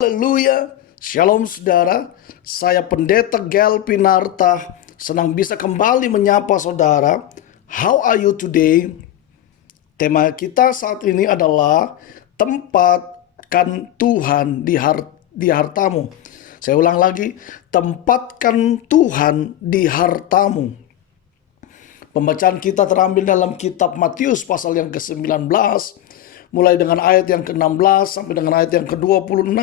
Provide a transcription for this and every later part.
Haleluya, Shalom saudara. Saya Pendeta Gel Pinarta, senang bisa kembali menyapa saudara. How are you today? Tema kita saat ini adalah tempatkan Tuhan di hartamu. Saya ulang lagi, tempatkan Tuhan di hartamu. Pembacaan kita terambil dalam kitab Matius pasal yang ke-19, mulai dengan ayat yang ke-16 sampai dengan ayat yang ke-26.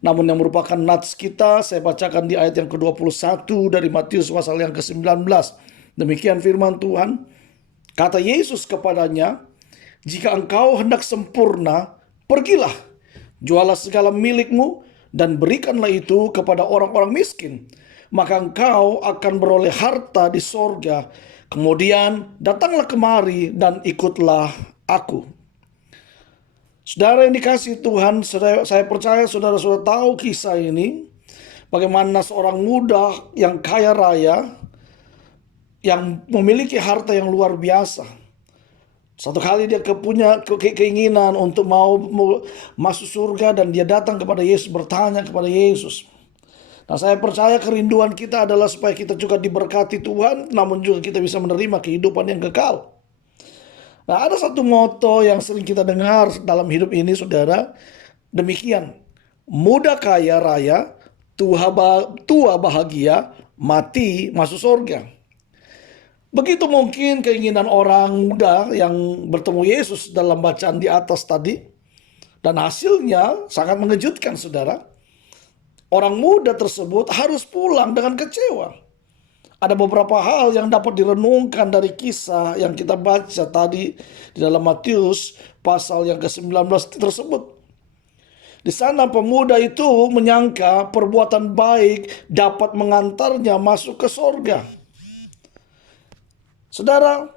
Namun yang merupakan nats kita, saya bacakan di ayat yang ke-21 dari Matius pasal yang ke-19. Demikian firman Tuhan. Kata Yesus kepadanya, "Jika engkau hendak sempurna, pergilah, jualah segala milikmu dan berikanlah itu kepada orang-orang miskin. Maka engkau akan beroleh harta di sorga. Kemudian datanglah kemari dan ikutlah aku." Saudara yang dikasihi Tuhan, saya percaya saudara sudah tahu kisah ini. Bagaimana seorang muda yang kaya raya, yang memiliki harta yang luar biasa. Satu kali dia punya keinginan untuk mau masuk surga, dan dia datang kepada Yesus, bertanya kepada Yesus. Nah, saya percaya kerinduan kita adalah supaya kita juga diberkati Tuhan, namun juga kita bisa menerima kehidupan yang kekal. Nah, ada satu moto yang sering kita dengar dalam hidup ini, saudara. Demikian, muda kaya raya, tua bahagia, mati masuk surga. Begitu mungkin keinginan orang muda yang bertemu Yesus dalam bacaan di atas tadi. Dan hasilnya sangat mengejutkan, saudara. Orang muda tersebut harus pulang dengan kecewa. Ada beberapa hal yang dapat direnungkan dari kisah yang kita baca tadi di dalam Matius pasal yang ke-19 tersebut. Di sana pemuda itu menyangka perbuatan baik dapat mengantarnya masuk ke sorga. Saudara,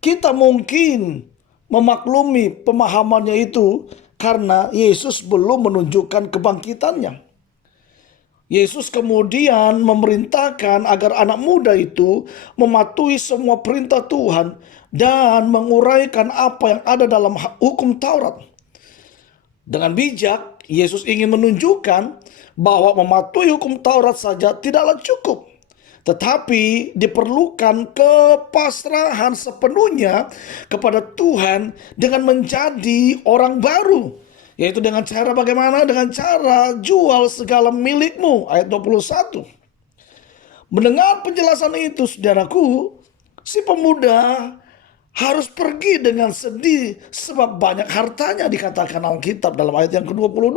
kita mungkin memaklumi pemahamannya itu karena Yesus belum menunjukkan kebangkitannya. Yesus kemudian memerintahkan agar anak muda itu mematuhi semua perintah Tuhan dan menguraikan apa yang ada dalam hukum Taurat. Dengan bijak, Yesus ingin menunjukkan bahwa mematuhi hukum Taurat saja tidaklah cukup, tetapi diperlukan kepasrahan sepenuhnya kepada Tuhan dengan menjadi orang baru. Yaitu dengan cara bagaimana? Dengan cara jual segala milikmu. Ayat 21. Mendengar penjelasan itu, saudaraku, si pemuda harus pergi dengan sedih sebab banyak hartanya, dikatakan Alkitab dalam ayat yang ke-22.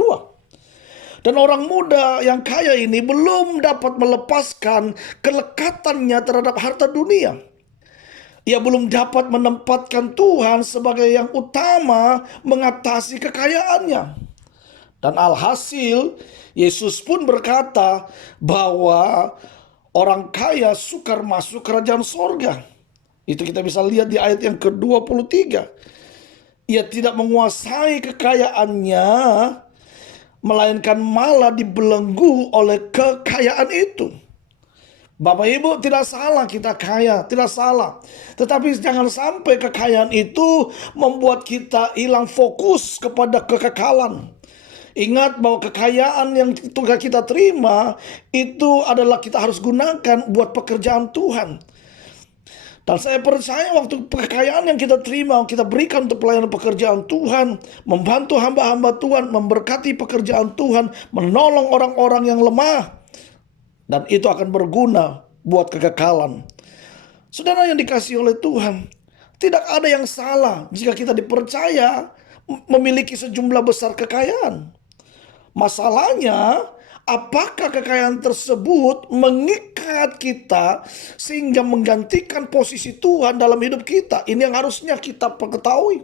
Dan orang muda yang kaya ini belum dapat melepaskan kelekatannya terhadap harta dunia. Ia belum dapat menempatkan Tuhan sebagai yang utama mengatasi kekayaannya. Dan alhasil, Yesus pun berkata bahwa orang kaya sukar masuk kerajaan sorga. Itu kita bisa lihat di ayat yang ke-23. Ia tidak menguasai kekayaannya, melainkan malah dibelenggu oleh kekayaan itu. Bapak Ibu, tidak salah kita kaya, tidak salah. Tetapi jangan sampai kekayaan itu membuat kita hilang fokus kepada kekekalan. Ingat bahwa kekayaan yang kita terima itu adalah kita harus gunakan buat pekerjaan Tuhan. Dan saya percaya waktu kekayaan yang kita terima, kita berikan untuk pelayanan pekerjaan Tuhan, membantu hamba-hamba Tuhan, memberkati pekerjaan Tuhan, menolong orang-orang yang lemah. Dan itu akan berguna buat kekekalan. Saudara yang dikasihi oleh Tuhan, tidak ada yang salah jika kita dipercaya memiliki sejumlah besar kekayaan. Masalahnya, apakah kekayaan tersebut mengikat kita sehingga menggantikan posisi Tuhan dalam hidup kita? Ini yang harusnya kita ketahui.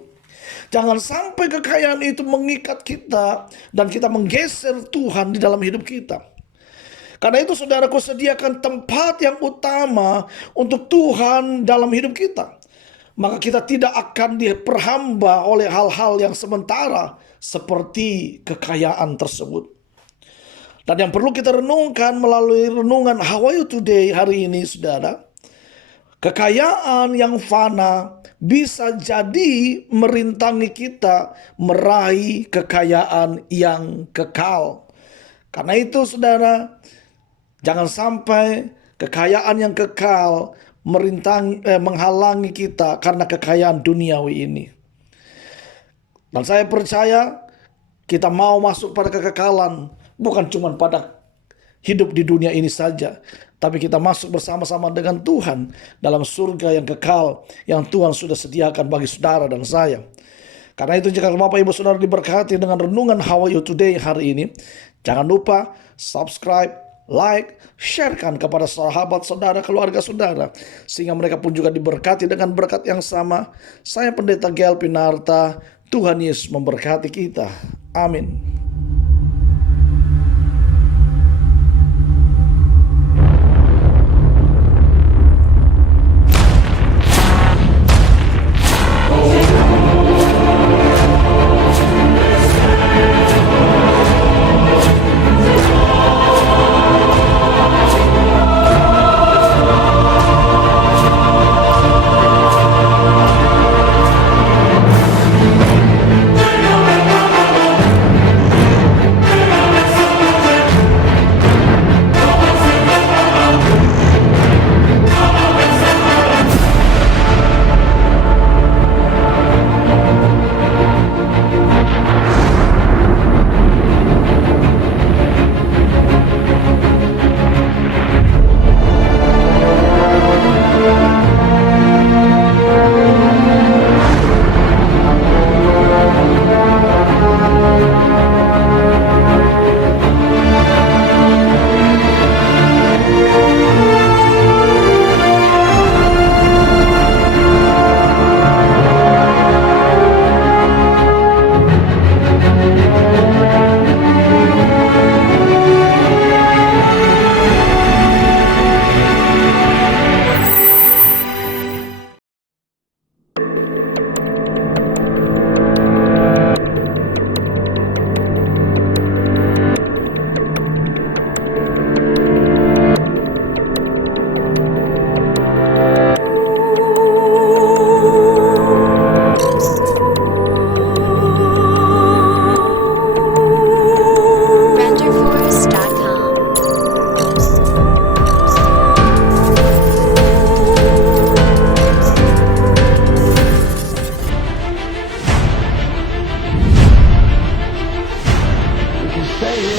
Jangan sampai kekayaan itu mengikat kita dan kita menggeser Tuhan di dalam hidup kita. Karena itu saudaraku, sediakan tempat yang utama untuk Tuhan dalam hidup kita. Maka kita tidak akan diperhamba oleh hal-hal yang sementara seperti kekayaan tersebut. Dan yang perlu kita renungkan melalui renungan How Are You Today hari ini, saudara. Kekayaan yang fana bisa jadi merintangi kita meraih kekayaan yang kekal. Karena itu saudara, jangan sampai kekayaan yang kekal menghalangi kita karena kekayaan duniawi ini. Dan saya percaya kita mau masuk pada kekekalan, bukan cuma pada hidup di dunia ini saja, tapi kita masuk bersama-sama dengan Tuhan dalam surga yang kekal yang Tuhan sudah sediakan bagi saudara dan saya. Karena itu jika Bapak Ibu Saudara diberkati dengan renungan How Are You Today hari ini, jangan lupa subscribe, like, sharekan kepada sahabat saudara, keluarga saudara, sehingga mereka pun juga diberkati dengan berkat yang sama. Saya Pendeta Gael Pinarta, Tuhan Yesus memberkati kita. Amin. Say